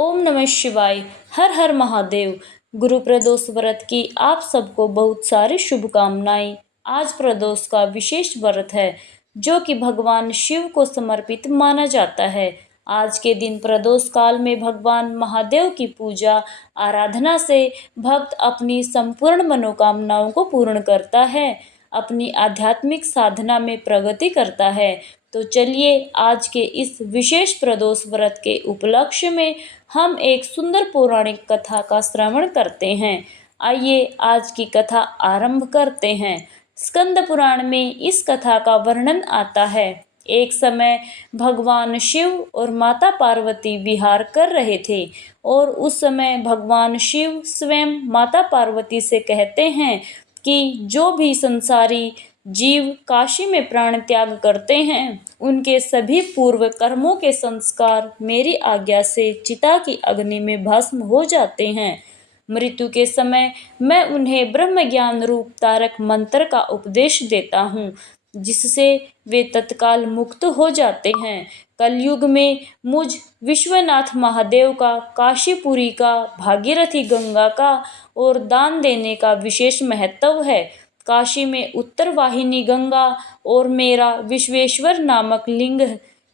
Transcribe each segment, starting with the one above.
ओम नमः शिवाय। हर हर महादेव। गुरु प्रदोष व्रत की आप सबको बहुत सारी शुभकामनाएं। आज प्रदोष का विशेष व्रत है जो कि भगवान शिव को समर्पित माना जाता है। आज के दिन प्रदोष काल में भगवान महादेव की पूजा आराधना से भक्त अपनी संपूर्ण मनोकामनाओं को पूर्ण करता है, अपनी आध्यात्मिक साधना में प्रगति करता है। तो चलिए आज के इस विशेष प्रदोष व्रत के उपलक्ष्य में हम एक सुंदर पौराणिक कथा का श्रवण करते हैं। आइए आज की कथा आरंभ करते हैं। स्कंद पुराण में इस कथा का वर्णन आता है। एक समय भगवान शिव और माता पार्वती विहार कर रहे थे और उस समय भगवान शिव स्वयं माता पार्वती से कहते हैं कि जो भी संसारी जीव काशी में प्राण त्याग करते हैं उनके सभी पूर्व कर्मों के संस्कार मेरी आज्ञा से चिता की अग्नि में भस्म हो जाते हैं। मृत्यु के समय मैं उन्हें ब्रह्म ज्ञान रूप तारक मंत्र का उपदेश देता हूँ जिससे वे तत्काल मुक्त हो जाते हैं। कलयुग में मुझ विश्वनाथ महादेव का, काशीपुरी का, भागीरथी गंगा का और दान देने का विशेष महत्व है। काशी में उत्तर वाहिनी गंगा और मेरा विश्वेश्वर नामक लिंग,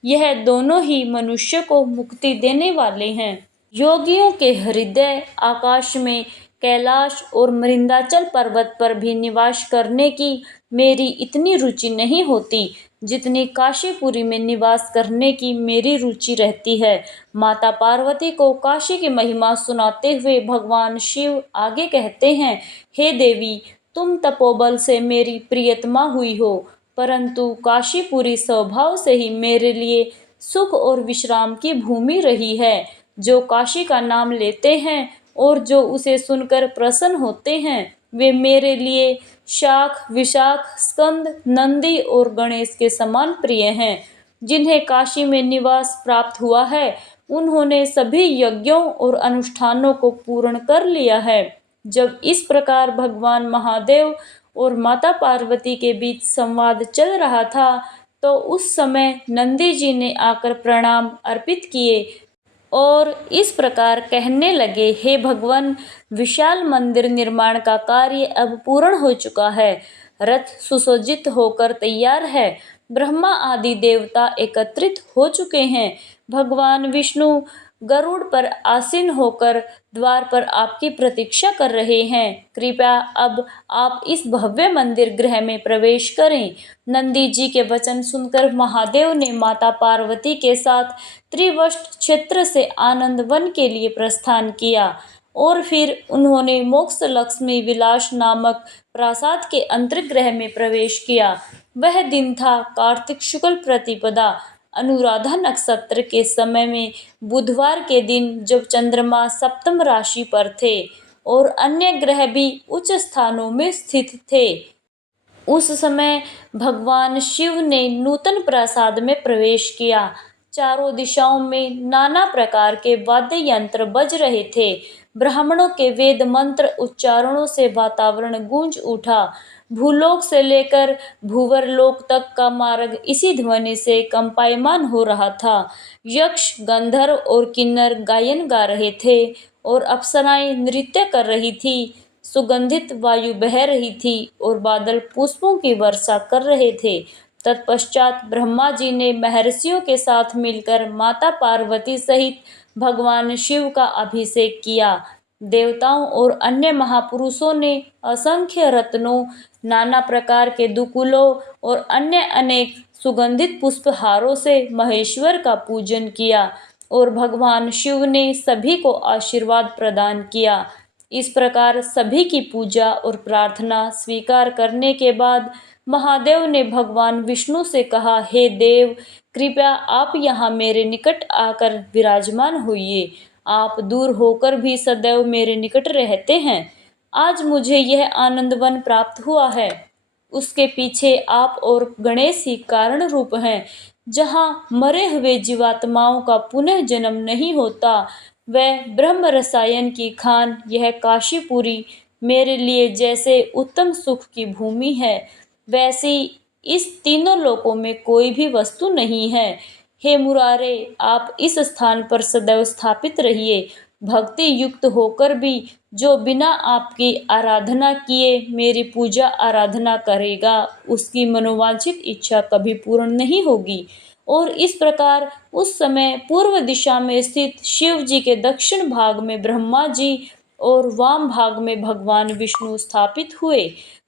यह दोनों ही मनुष्य को मुक्ति देने वाले हैं। योगियों के हृदय आकाश में कैलाश और मृंदाचल पर्वत पर भी निवास करने की मेरी इतनी रुचि नहीं होती जितनी काशीपुरी में निवास करने की मेरी रुचि रहती है। माता पार्वती को काशी की महिमा सुनाते हुए भगवान शिव आगे कहते हैं, हे देवी, तुम तपोबल से मेरी प्रियतमा हुई हो, परंतु काशीपुरी स्वभाव से ही मेरे लिए सुख और विश्राम की भूमि रही है। जो काशी का नाम लेते हैं और जो उसे सुनकर प्रसन्न होते हैं वे मेरे लिए शाख, विशाख, स्कंद, नंदी और गणेश के समान प्रिय हैं। जिन्हें काशी में निवास प्राप्त हुआ है उन्होंने सभी यज्ञों और अनुष्ठानों को पूर्ण कर लिया है। जब इस प्रकार भगवान महादेव और माता पार्वती के बीच संवाद चल रहा था तो उस समय नंदी जी ने आकर प्रणाम अर्पित किए और इस प्रकार कहने लगे, हे भगवान, विशाल मंदिर निर्माण का कार्य अब पूर्ण हो चुका है। रथ सुसज्जित होकर तैयार है। ब्रह्मा आदि देवता एकत्रित हो चुके हैं। भगवान विष्णु गरुड़ पर आसीन होकर द्वार पर आपकी प्रतीक्षा कर रहे हैं। कृपया अब आप इस भव्य मंदिर गृह में प्रवेश करें। नंदी जी के वचन सुनकर महादेव ने माता पार्वती के साथ त्रिवष्ट क्षेत्र से आनंद वन के लिए प्रस्थान किया और फिर उन्होंने मोक्ष लक्ष्मी विलास नामक प्रासाद के अंतर्गृह में प्रवेश किया। वह दिन था कार्तिक शुक्ल प्रतिपदा, अनुराधा नक्षत्र के समय में बुधवार के दिन, जब चंद्रमा सप्तम राशि पर थे और अन्य ग्रह भी उच्च स्थानों में स्थित थे। उस समय भगवान शिव ने नूतन प्रासाद में प्रवेश किया। चारों दिशाओं में नाना प्रकार के वाद्य यंत्र बज रहे थे। ब्राह्मणों के वेद मंत्र उच्चारणों से वातावरण गूंज उठा। भूलोक से लेकर भूवर लोक तक का मार्ग इसी ध्वनि से कंपायमान हो रहा था। यक्ष, गंधर्व और किन्नर गायन गा रहे थे और अप्सराएं नृत्य कर रही थी। सुगंधित वायु बह रही थी और बादल पुष्पों की वर्षा कर रहे थे। तत्पश्चात ब्रह्मा जी ने महर्षियों के साथ मिलकर माता पार्वती सहित भगवान शिव का अभिषेक किया। देवताओं और अन्य महापुरुषों ने असंख्य रत्नों, नाना प्रकार के दुकुलों और अन्य अनेक सुगंधित पुष्पहारों से महेश्वर का पूजन किया और भगवान शिव ने सभी को आशीर्वाद प्रदान किया। इस प्रकार सभी की पूजा और प्रार्थना स्वीकार करने के बाद महादेव ने भगवान विष्णु से कहा, हे देव, कृपया आप यहाँ मेरे निकट आकर विराजमान होइए। आप दूर होकर भी सदैव मेरे निकट रहते हैं। आज मुझे यह आनंदवन प्राप्त हुआ है, उसके पीछे आप और गणेश ही कारण रूप हैं। जहाँ मरे हुए जीवात्माओं का पुनः जन्म नहीं होता, वह ब्रह्म रसायन की खान यह काशीपुरी मेरे लिए जैसे उत्तम सुख की भूमि है, वैसी इस तीनों लोकों में कोई भी वस्तु नहीं है। हे मुरारे, आप इस स्थान पर सदैव स्थापित रहिए। भक्ति युक्त होकर भी जो बिना आपकी आराधना किए मेरी पूजा आराधना करेगा, उसकी मनोवांछित इच्छा कभी पूर्ण नहीं होगी। और इस प्रकार उस समय पूर्व दिशा में स्थित शिव जी के दक्षिण भाग में ब्रह्मा जी और वाम भाग में भगवान विष्णु स्थापित हुए।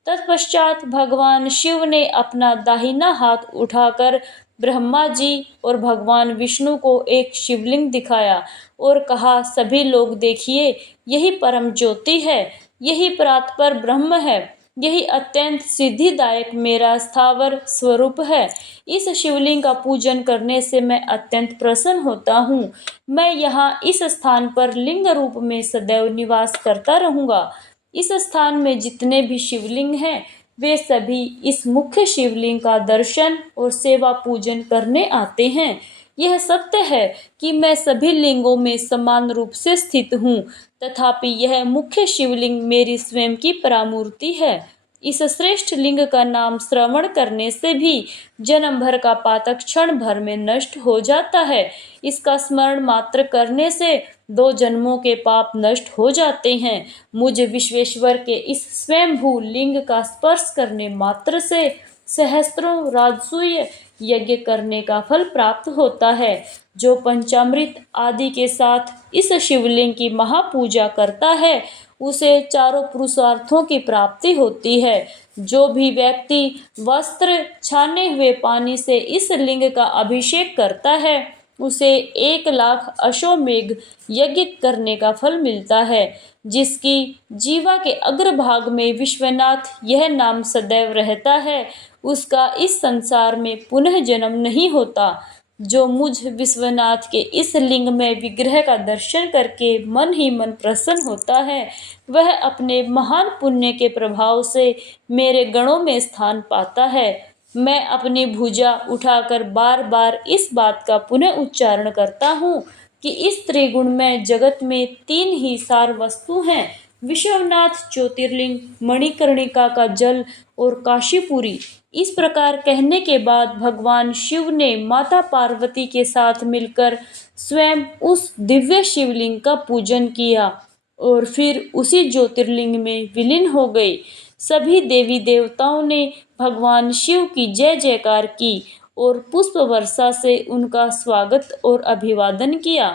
तत्पश्चात भगवान शिव ने अपना दाहिना हाथ उठाकर ब्रह्मा जी और भगवान विष्णु को एक शिवलिंग दिखाया और कहा, सभी लोग देखिए, यही परम ज्योति है, यही परात्पर ब्रह्म है, यही अत्यंत सिद्धिदायक मेरा स्थावर स्वरूप है। इस शिवलिंग का पूजन करने से मैं अत्यंत प्रसन्न होता हूँ। मैं यहाँ इस स्थान पर लिंग रूप में सदैव निवास करता रहूँगा। इस स्थान में जितने भी शिवलिंग हैं, वे सभी इस मुख्य शिवलिंग का दर्शन और सेवा पूजन करने आते हैं। यह सत्य है कि मैं सभी लिंगों में समान रूप से स्थित हूँ, तथापि यह मुख्य शिवलिंग मेरी स्वयं की परामूर्ति है। इस श्रेष्ठ लिंग का नाम श्रवण करने से भी जन्म भर का पातक क्षण भर में नष्ट हो जाता है। इसका स्मरण मात्र करने से 2 जन्मों के पाप नष्ट हो जाते हैं। मुझ विश्वेश्वर के इस स्वयंभू लिंग का स्पर्श करने मात्र से सहस्त्रों राजसूय यज्ञ करने का फल प्राप्त होता है। जो पंचामृत आदि के साथ इस शिवलिंग की महापूजा करता है, उसे चारों पुरुषार्थों की प्राप्ति होती है। जो भी व्यक्ति वस्त्र छाने हुए पानी से इस लिंग का अभिषेक करता है, उसे 1,00,000 अश्वमेघ यज्ञ करने का फल मिलता है। जिसकी जीवा के अग्रभाग में विश्वनाथ यह नाम सदैव रहता है, उसका इस संसार में पुनः जन्म नहीं होता। जो मुझ विश्वनाथ के इस लिंग में विग्रह का दर्शन करके मन ही मन प्रसन्न होता है, वह अपने महान पुण्य के प्रभाव से मेरे गणों में स्थान पाता है। मैं अपनी भुजा उठाकर बार बार इस बात का पुनः उच्चारण करता हूँ कि इस त्रिगुणमय जगत में 3 ही सार वस्तु हैं, विश्वनाथ ज्योतिर्लिंग, मणिकर्णिका का जल और काशीपुरी। इस प्रकार कहने के बाद भगवान शिव ने माता पार्वती के साथ मिलकर स्वयं उस दिव्य शिवलिंग का पूजन किया और फिर उसी ज्योतिर्लिंग में विलीन हो गए। सभी देवी देवताओं ने भगवान शिव की जय जयकार की और पुष्प वर्षा से उनका स्वागत और अभिवादन किया।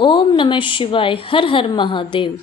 ओम नमः शिवाय। हर हर महादेव।